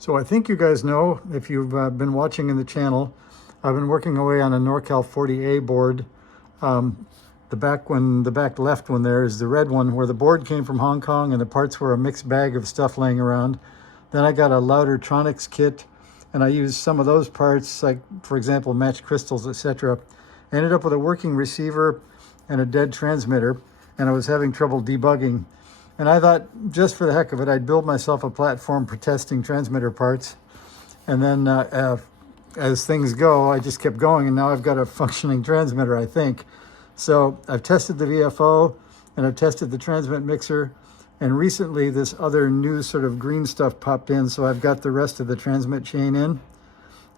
So I think you guys know, if you've been watching in the channel, I've been working away on a NC40A board. The back left one there is the red one, where the board came from Hong Kong and the parts were a mixed bag of stuff laying around. Then I got a Loudertronics kit and I used some of those parts, like for example, matched crystals, etc. I ended up with a working receiver and a dead transmitter, and I was having trouble debugging. And I thought, just for the heck of it, I'd build myself a platform for testing transmitter parts. And then as things go, I just kept going, and now I've got a functioning transmitter, I think. So I've tested the VFO, and I've tested the transmit mixer, and recently this other new sort of green stuff popped in, so I've got the rest of the transmit chain in.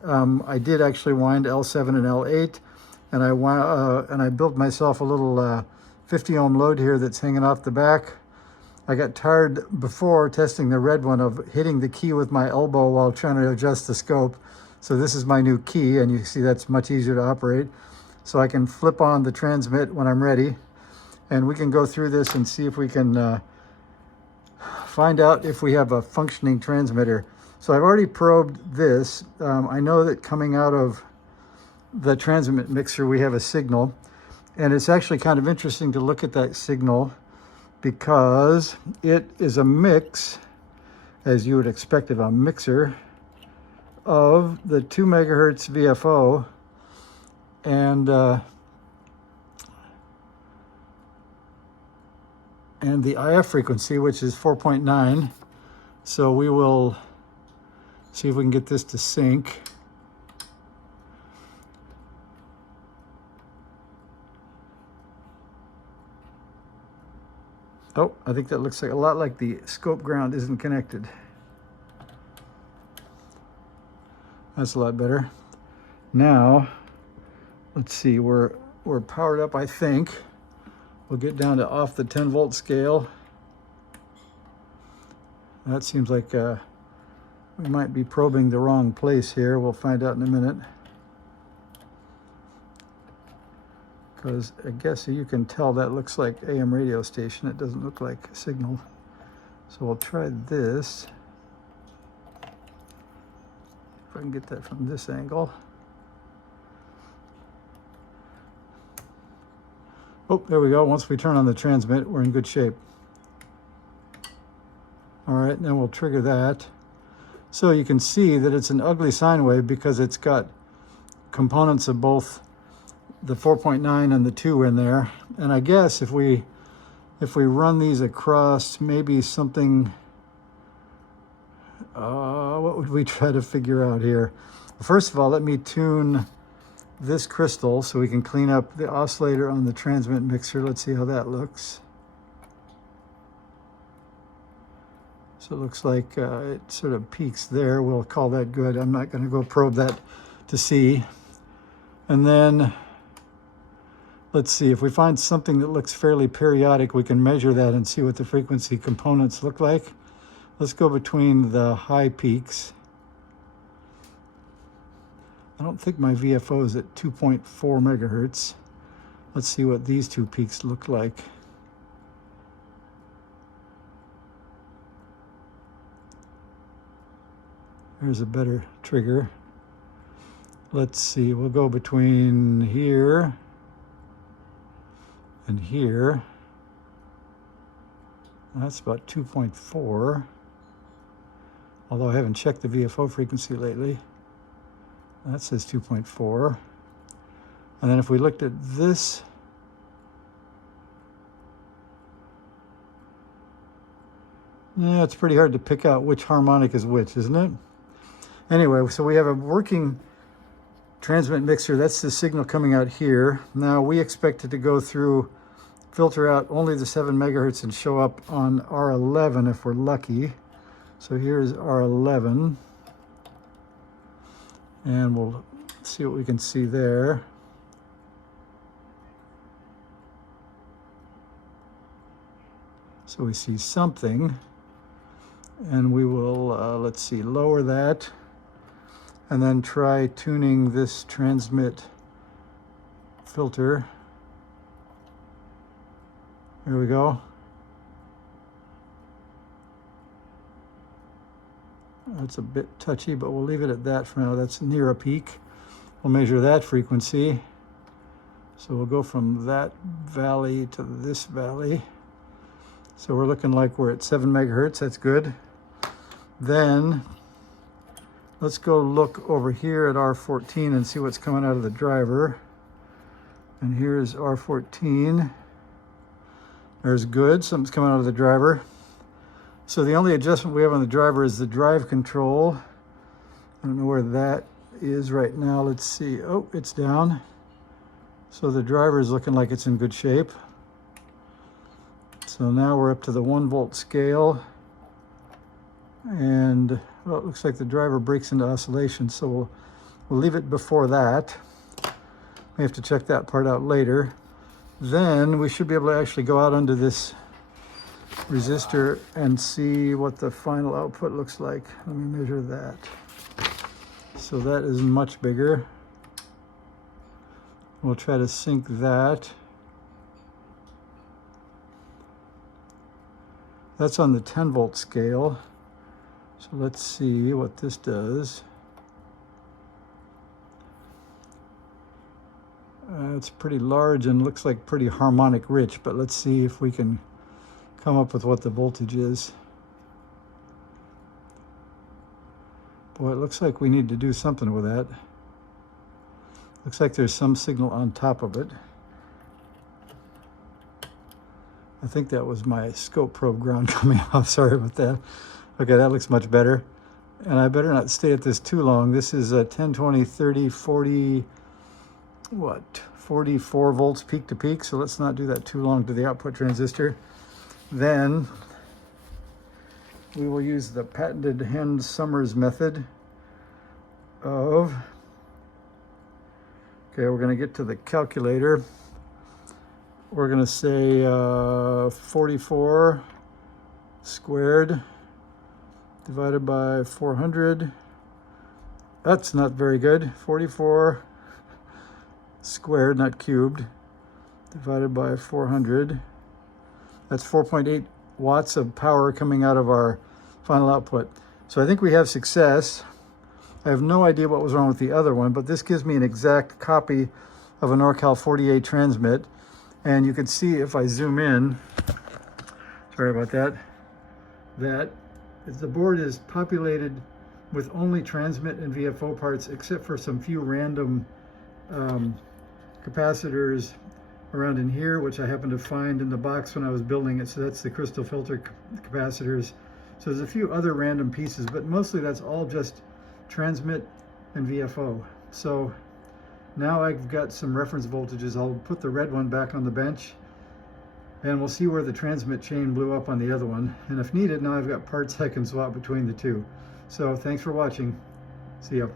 I did actually wind L7 and L8, and I built myself a little 50 ohm load here that's hanging off the back. I got tired before testing the red one of hitting the key with my elbow while trying to adjust the scope. So this is my new key, and you see that's much easier to operate. So I can flip on the transmit when I'm ready, and we can go through this and see if we can find out if we have a functioning transmitter. So I've already probed this. I know that coming out of the transmit mixer, we have a signal, and it's actually kind of interesting to look at that signal, because it is a mix, as you would expect of a mixer, of the 2 megahertz VFO and the IF frequency, which is 4.9. So we will see if we can get this to sync. Oh, I think that looks like a lot like the scope ground isn't connected. That's a lot better. Now, let's see, we're powered up, I think. We'll get down to off the 10 volt scale. That seems like we might be probing the wrong place here. We'll find out in a minute. Because I guess you can tell that looks like AM radio station. It doesn't look like a signal. So we'll try this. If I can get that from this angle. Oh, there we go. Once we turn on the transmit, we're in good shape. All right, then we'll trigger that. So you can see that it's an ugly sine wave because it's got components of both the 4.9 and the 2 in there. And I guess if we run these across, maybe something, what would we try to figure out here? First of all, let me tune this crystal so we can clean up the oscillator on the transmit mixer. Let's see how that looks. So it looks like it sort of peaks there. We'll call that good. I'm not going to go probe that to see. And then let's see, if we find something that looks fairly periodic, we can measure that and see what the frequency components look like. Let's go between the high peaks. I don't think my VFO is at 2.4 megahertz. Let's see what these two peaks look like. There's a better trigger. Let's see, we'll go between here and here. That's about 2.4. Although I haven't checked the VFO frequency lately. That says 2.4. And then if we looked at this, yeah, it's pretty hard to pick out which harmonic is which, isn't it? Anyway, so we have a working transmit mixer. That's the signal coming out here. Now we expect it to go through, filter out only the 7 megahertz and show up on R11 if we're lucky. So here's R11. And we'll see what we can see there. So we see something, and we will, let's see, lower that, and then try tuning this transmit filter. Here we go. That's a bit touchy, but we'll leave it at that for now. That's near a peak. We'll measure that frequency. So we'll go from that valley to this valley. So we're looking like we're at 7 megahertz. That's good. Then let's go look over here at R14 and see what's coming out of the driver. And here's R14. There's good. Something's coming out of the driver. So the only adjustment we have on the driver is the drive control. I don't know where that is right now. Let's see. Oh, it's down. So the driver is looking like it's in good shape. So now we're up to the 1 volt scale. And well, it looks like the driver breaks into oscillation. So we'll leave it before that. We have to check that part out later. Then we should be able to actually go out under this resistor and see what the final output looks like. Let me measure that. So that is much bigger. We'll try to sync that. That's on the 10 volt scale. So let's see what this does. It's pretty large and looks like pretty harmonic rich, but let's see if we can come up with what the voltage is. Boy, it looks like we need to do something with that. Looks like there's some signal on top of it. I think that was my scope probe ground coming off. Sorry about that. Okay, that looks much better. And I better not stay at this too long. This is a 10, 20, 30, 40, what? 44 volts peak to peak. So let's not do that too long to the output transistor. Then we will use the patented Henn-Summers method of, okay, we're going to get to the calculator. We're going to say 44 squared divided by 400. That's not very good. 44 squared, not cubed, divided by 400. That's 4.8 watts of power coming out of our final output. So I think we have success. I have no idea what was wrong with the other one, but this gives me an exact copy of a NC40A transmit. And you can see if I zoom in, sorry about that, that the board is populated with only transmit and VFO parts, except for some few random capacitors around in here, which I happened to find in the box when I was building it. So that's the crystal filter capacitors. So there's a few other random pieces, but mostly that's all just transmit and VFO. So now I've got some reference voltages. I'll put the red one back on the bench and we'll see where the transmit chain blew up on the other one. And if needed, now I've got parts I can swap between the two. So thanks for watching. See ya.